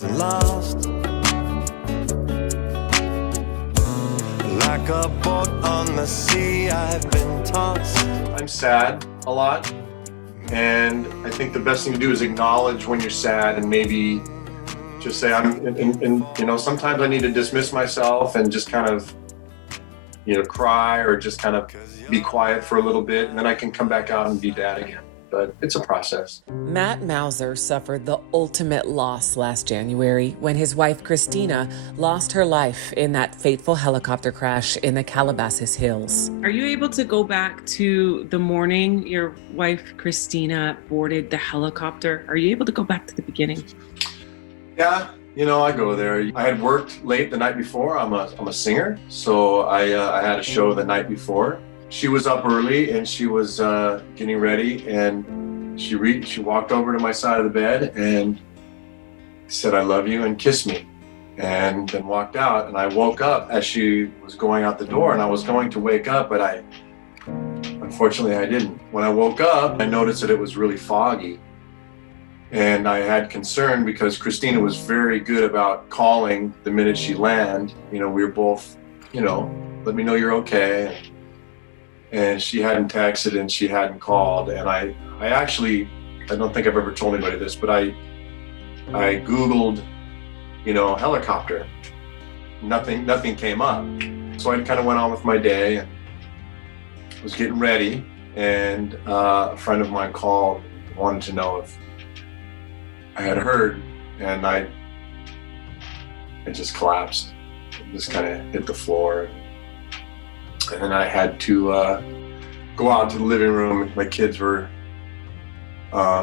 Lost like a boat on the sea, I've been tossed. I'm sad a lot, and I think the best thing to do is acknowledge when you're sad and maybe just say sometimes I need to dismiss myself and just kind of cry or just kind of be quiet for a little bit, and then I can come back out and be dad again. But it's a process. Matt Mauser suffered the ultimate loss last January when his wife, Christina, lost her life in that fateful helicopter crash in the Calabasas Hills. Are you able to go back to the morning your wife, Christina, boarded the helicopter? Are you able to go back to the beginning? Yeah, I go there. I had worked late the night before. I'm a singer, so I had a show the night before. She was up early and she was getting ready, and she walked over to my side of the bed and said, "I love you," and kissed me, and then walked out. And I woke up as she was going out the door, and I was going to wake up, but unfortunately I didn't. When I woke up, I noticed that it was really foggy, and I had concern because Christina was very good about calling the minute she landed. We were both, let me know you're okay. And she hadn't texted and she hadn't called. And I don't think I've ever told anybody this, but I Googled, helicopter. Nothing came up. So I kind of went on with my day and was getting ready. And a friend of mine called, wanted to know if I had heard, and I just collapsed, just kind of hit the floor. And then I had to go out to the living room. My kids were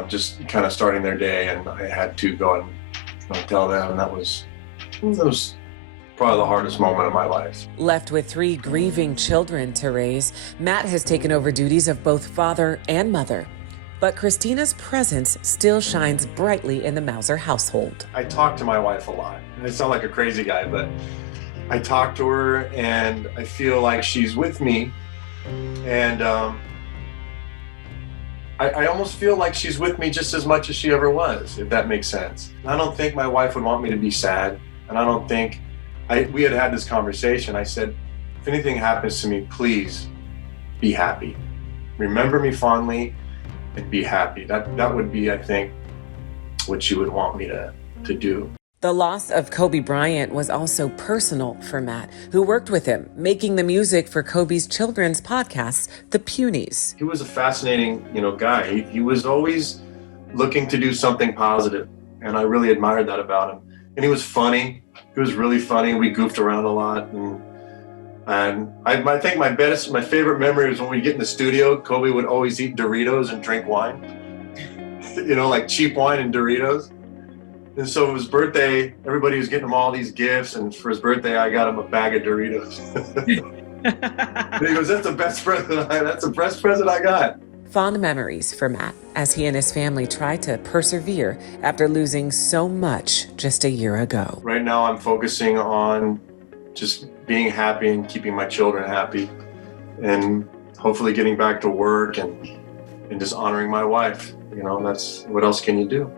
just kind of starting their day, and I had to go and tell them. And that was probably the hardest moment of my life. Left with 3 grieving children to raise, Matt has taken over duties of both father and mother. But Christina's presence still shines brightly in the Mauser household. I talk to my wife a lot. I sound like a crazy guy, but I talk to her and I feel like she's with me, and I almost feel like she's with me just as much as she ever was, if that makes sense. I don't think my wife would want me to be sad, and I don't think, we had this conversation. I said, if anything happens to me, please be happy. Remember me fondly and be happy. That would be, I think, what she would want me to do. The loss of Kobe Bryant was also personal for Matt, who worked with him, making the music for Kobe's children's podcasts, The Punies. He was a fascinating, guy. He was always looking to do something positive, and I really admired that about him. And he was funny. He was really funny. We goofed around a lot, and I think my favorite memory was when we get in the studio. Kobe would always eat Doritos and drink wine, like cheap wine and Doritos. And so for his birthday, everybody was getting him all these gifts, and for his birthday, I got him a bag of Doritos. And he goes, "That's the best present I got." Fond memories for Matt as he and his family try to persevere after losing so much just a year ago. Right now, I'm focusing on just being happy and keeping my children happy, and hopefully getting back to work and just honoring my wife. That's what else can you do?